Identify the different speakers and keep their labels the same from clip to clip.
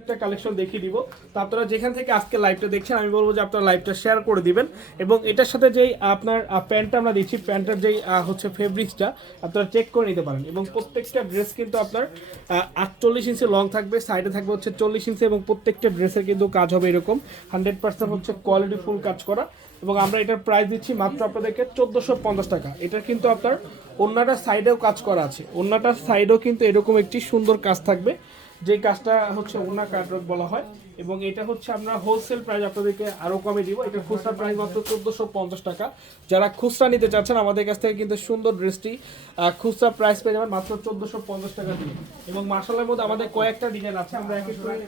Speaker 1: একটা কালেকশন দেখিয়ে দিব। তো আপনারা যেখান থেকে আজকে লাইভটা দেখছেন, আমি বলব যে আপনারা লাইভটা শেয়ার করে দিবেন এবং এটার সাথে যেই আপনার প্যান্টটা আমরা দিচ্ছি প্যান্টের যেই হচ্ছে ফেব্রিক্সটা আপনারা চেক করে নিতে পারেন এবং প্রত্যেকটা ড্রেস কিন্তু আপনার আটচল্লিশ ইঞ্চি লং থাকবে সাইডে থাকবে হচ্ছে চল্লিশ ইঞ্চি এবং প্রত্যেকটা ড্রেসের কিন্তু কাজ হবে এরকম। হান্ড্রেড পার্সেন্ট হচ্ছে কোয়ালিটি ফুল কাজ করা এবং আমরা এটার প্রাইস দিচ্ছি মাত্র আপনাদেরকে চোদ্দোশো পঞ্চাশ টাকা। এটার কিন্তু আপনার অন্যটার সাইডেও কাজ করা আছে। অন্যটার সাইডেও কিন্তু এরকম একটি সুন্দর কাজ থাকবে। যে কাজটা হচ্ছে ওনা কাটরক বলা হয়, এবং এটা হচ্ছে আমরা হোলসেল প্রাইস আপনাদেরকে আরও কমে দিব। এটা খুচরা প্রাইস মাত্র চোদ্দোশো পঞ্চাশ টাকা। যারা খুচরা নিতে চাচ্ছেন, আমাদের কাছ থেকে কিন্তু সুন্দর ড্রেসটি খুচরা প্রাইস পেয়ে যাবেন মাত্র চোদ্দোশো পঞ্চাশ টাকা দিয়ে। এবং মার্শালের মধ্যে আমাদের কয়েকটা ডিজাইন আছে। আমরা এক এক করে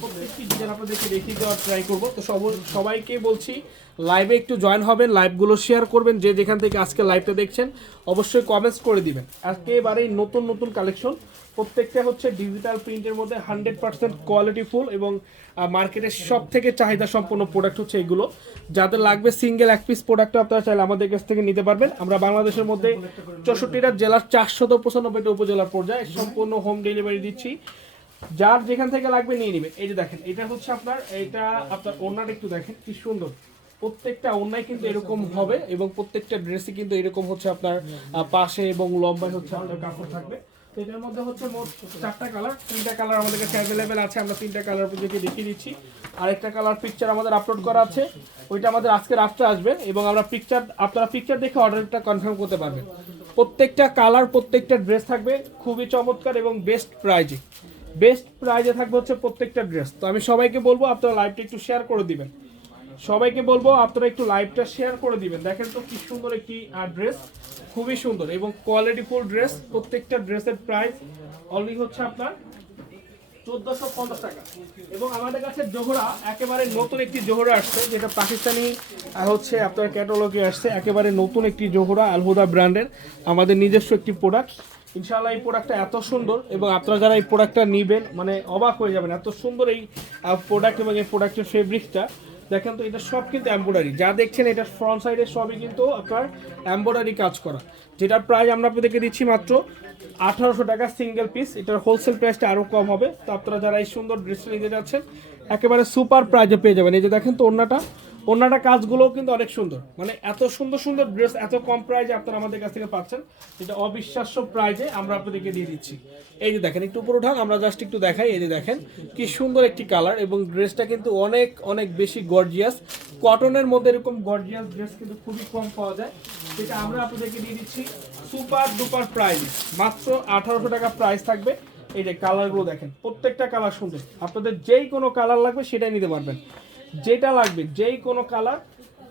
Speaker 1: প্রত্যেকটি ডিজাইন আপনাদেরকে দেখিয়ে দেওয়ার ট্রাই করব। তো সব- সবাইকে বলছি লাইভে একটু জয়েন হবেন লাইভগুলো শেয়ার করবেন। যে যেখান থেকে আজকে লাইভটা দেখছেন, অবশ্যই কমেন্টস করে দিবেন। একেবারেই নতুন নতুন কালেকশন প্রত্যেকটা হচ্ছে ডিজিটাল প্রিন্টের মধ্যে হান্ড্রেড পার্সেন্ট কোয়ালিটি ফুল এবং মার্কেটের সব থেকে চাহিদা সম্পন্ন প্রোডাক্ট হচ্ছে এগুলো। যাদের লাগবে সিঙ্গেল এক পিস প্রোডাক্ট আপনারা চাইলে আমাদের কাছ থেকে নিতে পারবেন। আমরা বাংলাদেশের মধ্যে চৌষট্টিটা জেলার চারশত পঁচানব্বইটা উপজেলার পর্যায়ে সম্পূর্ণ হোম ডেলিভারি দিচ্ছি। যার যেখান থেকে লাগবে নিয়ে নেবেন এই যে দেখেন, এটা হচ্ছে আপনার, এটা আপনার ওনাটা একটু দেখেন, কি সুন্দর। প্রত্যেকটা অন্যায় কিন্তু এরকম হবে এবং প্রত্যেকটা ড্রেসই কিন্তু এরকম হচ্ছে আপনার পাশে এবং লম্বায় হচ্ছে আপনার কাপড় থাকবে। এটার মধ্যে হচ্ছে মোট চারটা কালার তিনটা কালার আমাদের কাছে অ্যাভেলেবেল আছে, আমরা তিনটা কালার আপনাদেরকে দেখিয়ে দিচ্ছি। আরেকটা কালার পিকচার আমাদের আপলোড করা আছে, ওইটা আমাদের আজকে রাত্রে আসবে এবং আমরা পিকচার আপনারা পিকচার দেখে অর্ডারটা কনফার্ম করতে পারবেন। প্রত্যেকটা কালার প্রত্যেকটা ড্রেস থাকবে, খুবই চমৎকার এবং বেস্ট প্রাইজে বেস্ট প্রাইজে থাকবে হচ্ছে প্রত্যেকটা ড্রেস তো আমি সবাইকে বলব, আপনারা লাইভটা একটু শেয়ার করে দিবেন। সবাইকে বলব আপনারা একটু লাইভটা শেয়ার করে দিবেন। দেখেন তো কি সুন্দর একটি ড্রেস খুবই সুন্দর এবং কোয়ালিটিফুল ড্রেস প্রত্যেকটা ড্রেসের প্রাইস অনলি হচ্ছে আপনার চোদ্দশো পঞ্চাশ টাকা। এবং আমাদের কাছে জোহরা, একেবারে নতুন একটি জোহরা আসছে, যেটা পাকিস্তানি হচ্ছে আপনার ক্যাটালগে আসছে, একেবারে নতুন একটি জোহরা আলহুদা ব্র্যান্ডের আমাদের নিজস্ব একটি প্রোডাক্ট ইনশাআল্লাহ এই প্রোডাক্টটা এত সুন্দর এবং আপনারা যারা এই প্রোডাক্টটা নেবেন মানে অবাক হয়ে যাবেন, এত সুন্দর এই প্রোডাক্ট এবং এই প্রোডাক্টের ফেব্রিক্সটা দেখেন তো, এটা সব কিন্তু এম্ব্রয়ডারি যা দেখছেন, এটা ফ্রন্ট সাইডে সবই কিন্তু আপনার এম্ব্রয়ডারি কাজ করা। যেটার প্রাইস আমরা আপনাদেরকে দিচ্ছি মাত্র আঠারোশো টাকা সিঙ্গেল পিস এটার হোলসেল প্রাইসটা আরও কম হবে। তো আপনারা যারা এই সুন্দর ড্রেসটা নিতে যাচ্ছেন, একেবারে সুপার প্রাইজে পেয়ে যাবেন। এই যে দেখেন তো ওনাটা ওনাটা কাজগুলোও কিন্তু অনেক সুন্দর। মানে এত সুন্দর সুন্দর ড্রেস এত কম প্রাইজে আপনারা আমাদের কাছ থেকে পাচ্ছেন এটা অবিশ্বাস্য প্রাইজে আমরা আপনাদেরকে দিয়ে দিচ্ছি। এই যে দেখেন, একটু উপর উঠান, আমরা জাস্ট একটু দেখাই, এই যে দেখেন, কি সুন্দর একটি কালার এবং ড্রেসটা কিন্তু অনেক অনেক বেশি গর্জিয়াস কটনের মধ্যে এরকম গর্জিয়াস ড্রেস কিন্তু খুবই কম পাওয়া যায়। যেটা আমরা আপনাদেরকে দিয়ে দিচ্ছি সুপার ডুপার প্রাইজ মাত্র আঠারোশো টাকা প্রাইস থাকবে। এই যে কালারগুলো দেখেন, প্রত্যেকটা কালার সুন্দর। আপনাদের যেই কোনো কালার লাগবে সেটাই নিতে পারবেন। যেটা লাগবে, যেই কোনো কালার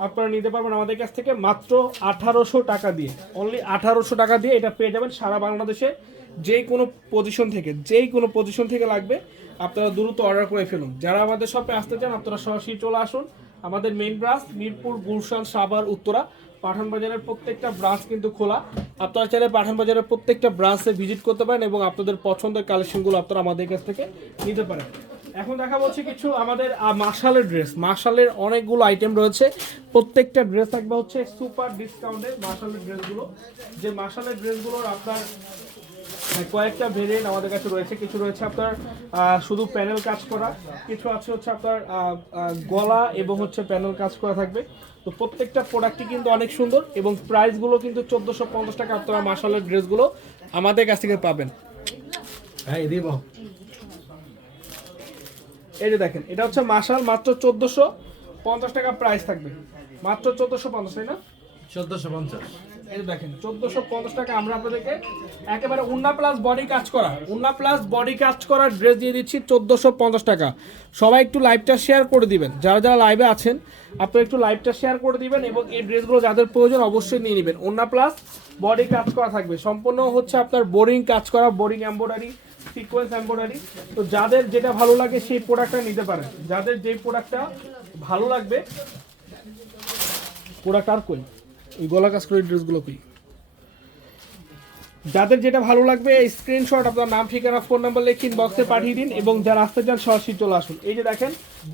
Speaker 1: আপনারা নিতে পারবেন আমাদের কাছ থেকে মাত্র আঠারোশো টাকা দিয়ে। অনলি আঠারোশো টাকা দিয়ে এটা পেয়ে যাবেন সারা বাংলাদেশে যেই কোনো পজিশন থেকে, যেই কোনো পজিশন থেকে লাগবে, আপনারা দ্রুত অর্ডার করে ফেলুন। যারা আমাদের শপে আসতে চান, আপনারা সরাসরি চলে আসুন। আমাদের মেইন ব্রাঞ্চ মিরপুর, গুলশান, সাভার, উত্তরা। পাঠান বাজারের প্রত্যেকটা ব্রাঞ্চ কিন্তু খোলা। আপনারা চাইলে পাঠান বাজারের প্রত্যেকটা ব্রাঞ্চে ভিজিট করতে পারেন এবং আপনাদের পছন্দের কালেকশনগুলো আপনারা আমাদের কাছ থেকে নিতে পারেন। এখন দেখা হচ্ছে কিছু আমাদের মার্শালের ড্রেস মার্শালের অনেকগুলো আইটেম রয়েছে। প্রত্যেকটা ড্রেস থাকবে হচ্ছে সুপার ডিসকাউন্টে মার্শালের ড্রেসগুলো যে মার্শালের ড্রেসগুলোর আপনার হ্যাঁ, কয়েকটা ভেরিয়েন্ট আমাদের কাছে রয়েছে। কিছু রয়েছে আপনার শুধু প্যানেল কাজ করা। কিছু আছে হচ্ছে আপনার গলা এবং হচ্ছে প্যানেল কাজ করা থাকবে। তো প্রত্যেকটা প্রোডাক্টই কিন্তু অনেক সুন্দর এবং প্রাইসগুলো কিন্তু চোদ্দোশো পঞ্চাশ টাকা আপনারা মার্শালের ড্রেসগুলো আমাদের কাছ থেকে পাবেন।
Speaker 2: হ্যাঁ দিব
Speaker 1: এই যে দেখেন এটা হচ্ছে মাসাল মাত্র চোদ্দোশো পঞ্চাশ টাকা প্রাইস থাকবে। মাত্র চোদ্দোশো পঞ্চাশ তাই না?
Speaker 2: চোদ্দশো পঞ্চাশ।
Speaker 1: এই দেখেন চোদ্দোশো পঞ্চাশ টাকা আমরা আপনাদেরকে একেবারে উন্না প্লাস বডি কাজ করা উন্না প্লাস বডি কাজ করার ড্রেস দিয়ে দিচ্ছি চোদ্দোশো পঞ্চাশ টাকা। সবাই একটু লাইভটা শেয়ার করে দিবেন। যারা যারা লাইভে আছেন আপনারা একটু লাইভটা শেয়ার করে দিবেন এবং এই ড্রেসগুলো যাদের প্রয়োজন অবশ্যই নিয়ে নেবেন। উন্না প্লাস বডি কাজ করা থাকবে। সম্পূর্ণ হচ্ছে আপনার বোরিং কাজ করা বোরিং এম্ব্রয়ডারি সিকোয়েন্স এম্ব্রয়ডারি তো যাদের যেটা ভালো লাগে সেই প্রোডাক্টটা নিতে পারেন। যাদের যে প্রোডাক্টটা ভালো লাগবে প্রোডাক্ট আর কই? এই গলা কাজ করে ড্রেসগুলো কই? যাদের যেটা ভালো লাগবে স্ক্রিনশট আপনার নাম ঠিকানা ফোন নাম্বার লিখে ইনবক্সে পাঠিয়ে দিন এবং যারা আসতে চান সরাসরি চলে আসুন। এই যে দেখেন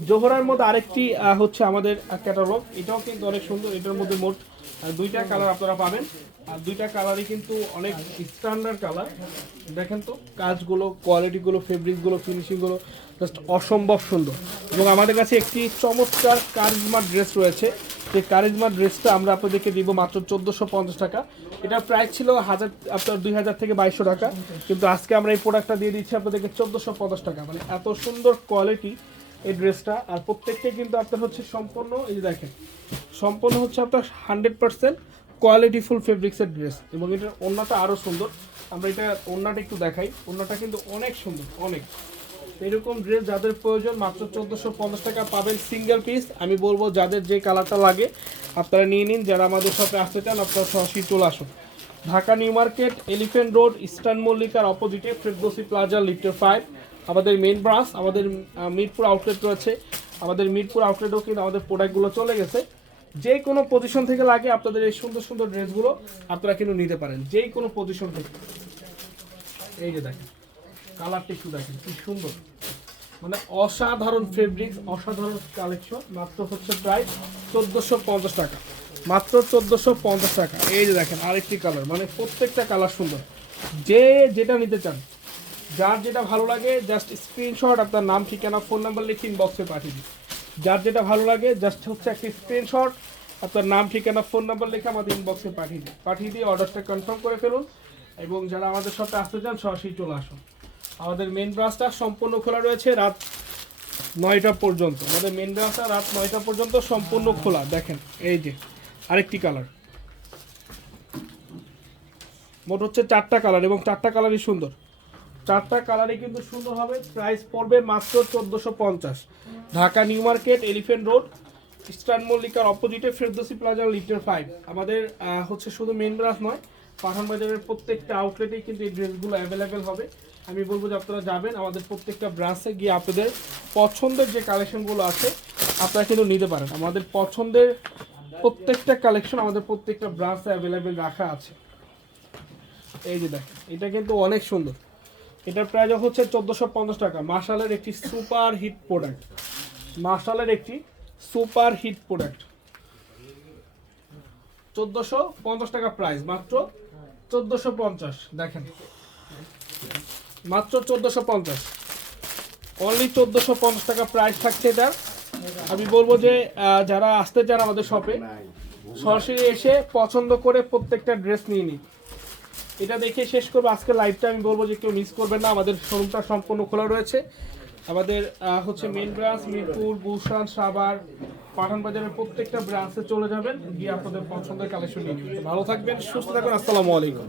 Speaker 1: জোহরার মধ্যে আরেকটি হচ্ছে আমাদের ক্যাটালগ এটাও কিন্তু অনেক সুন্দর এটার মধ্যে মোট আহ, দুইটা কালার আপনারা পাবেন। আর দুইটা কালারই কিন্তু অনেক স্ট্যান্ডার্ড কালার দেখেন তো কাজগুলো কোয়ালিটিগুলো ফেব্রিকগুলো ফিনিশিংগুলো জাস্ট অসম্ভব সুন্দর। এবং আমাদের কাছে একটি চমৎকার কারিজমা ড্রেস রয়েছে। যে কারিজমা ড্রেসটা আমরা আপনাদেরকে দিব মাত্র চোদ্দোশো পঞ্চাশ টাকা। এটা প্রাইস ছিল হাজার আপনার দুই হাজার থেকে বাইশশো টাকা। কিন্তু আজকে আমরা এই প্রোডাক্টটা দিয়ে দিচ্ছি আপনাদেরকে চোদ্দোশো পঞ্চাশ টাকা। মানে এত সুন্দর কোয়ালিটি এই ড্রেসটা আর প্রত্যেকটাই কিন্তু আপনার হচ্ছে সম্পূর্ণ এই দেখেন সম্পূর্ণ হচ্ছে আপনার হান্ড্রেড পার্সেন্ট কোয়ালিটিফুল ফেব্রিক্সের ড্রেস এবং এটার ওড়নাটা আরও সুন্দর। আমরা এটা ওড়নাটা একটু দেখাই। ওড়নাটা কিন্তু অনেক সুন্দর, অনেক। এরকম ড্রেস যাদের প্রয়োজন মাত্র চোদ্দোশো পঞ্চাশ টাকা পাবেন সিঙ্গেল পিস আমি বলব যাদের যে কালারটা লাগে, আপনারা নিয়ে নিন। যারা আমাদের সাথে আসতে চান, আপনারা সরাসরি চলে আসুন। Dhaka new market elephant road eastern মল্লিকার অপোজিটে ফ্রেডোসি প্লাজা লিফটার ফাইভ আমাদের মেন ব্রাঞ্চ আমাদের মিরপুর আউটলেট রয়েছে। আমাদের মিরপুর আউটলেটেও কিন্তু আমাদের প্রোডাক্টগুলো চলে গেছে। যে কোনো পজিশন থেকে লাগে আপনাদের এই সুন্দর সুন্দর ড্রেসগুলো আপনারা কিন্তু নিতে পারেন। যেই কোনো পজিশন থেকে। এই যে দেখেন কালারটা একটু দেখেন, কি সুন্দর। মানে অসাধারণ ফেব্রিক্স অসাধারণ কালেকশন মাত্র হচ্ছে প্রায় চোদ্দোশো পঞ্চাশ টাকা। মাত্র চোদ্দোশো পঞ্চাশ টাকা। এই যে দেখেন, আরেকটি কালার মানে প্রত্যেকটা কালার সুন্দর। যে যেটা নিতে চান, যার যেটা ভালো লাগে জাস্ট স্ক্রিনশট আপনার নাম, ঠিকানা ফোন নাম্বার লিখে ইনবক্সে পাঠিয়ে দিন। যার যেটা ভালো লাগে জাস্ট হচ্ছে একটা স্ক্রিনশট আপনার নাম, ঠিকানা ফোন নাম্বার লিখে আমাদের ইনবক্সে পাঠিয়ে দিন। পাঠিয়ে দিয়ে অর্ডারটা কনফার্ম করে ফেলুন এবং যারা আমাদের সাথে আসতে চান, সরাসরি চলে আসুন। আমাদের মেন ব্রাঞ্চটা সম্পূর্ণ খোলা রয়েছে রাত নয়টা পর্যন্ত। আমাদের মেন ব্রাঞ্চটা রাত নয়টা পর্যন্ত সম্পূর্ণ খোলা। দেখেন, এই যে, আরেকটি কালার মোট হচ্ছে চারটা কালার এবং চারটা কালারই সুন্দর। চারটা কালারই কিন্তু সুন্দর হবে। প্রাইস পড়বে মাত্র চোদ্দোশো পঞ্চাশ। Dhaka new market elephant road eastern মল্লিকার অপোজিটে ফেরদোসি প্লাজা লিটার ফাইভ আমাদের হচ্ছে শুধু মেন ব্রাঞ্চ নয়, পাঠান বাজারের প্রত্যেকটা আউটলেটেই কিন্তু এই ড্রেসগুলো অ্যাভেলেবেল হবে। আমি বলব যে আপনারা যাবেন, আমাদের প্রত্যেকটা ব্রাঞ্চে গিয়ে আপনাদের পছন্দের যে কালেকশনগুলো আছে, আপনারা কিন্তু নিতে পারেন। আমাদের পছন্দের প্রত্যেকটা কালেকশন আমাদের প্রত্যেকটা ব্রাঞ্চে অ্যাভেলেবেল রাখা আছে। এই যে দেখেন, এটা কিন্তু অনেক সুন্দর। এটার প্রাইস হচ্ছে চোদ্দোশো পঞ্চাশ টাকা। মার্শালের একটি সুপার হিট প্রোডাক্ট মার্শালের একটি সুপার হিট প্রোডাক্ট চোদ্দোশো পঞ্চাশ টাকা প্রাইস মাত্র চোদ্দোশো পঞ্চাশ, দেখেন। মাত্র চোদ্দোশো পঞ্চাশ। অনলি চোদ্দোশো পঞ্চাশ টাকা প্রাইস থাকছে এটা। আমি বলব যে যারা আসতে চান আমাদের শপে সরাসরি এসে পছন্দ করে প্রত্যেকটা ড্রেস নিয়ে নিন। এটা দেখে শেষ করব। আজকে লাইভটা আমি বলব যে কেউ মিস করবেন না। আমাদের শোরুমটা সম্পূর্ণ খোলা রয়েছে। আমাদের হচ্ছে মেন ব্রাঞ্চ মিরপুর, গুলশান সাবার পাঠান বাজারের প্রত্যেকটা ব্রাঞ্চে চলে যাবেন। গিয়ে আপনাদের পছন্দের কালেকশন নিয়ে ভালো থাকবেন, সুস্থ থাকবেন আসসালামু আলাইকুম।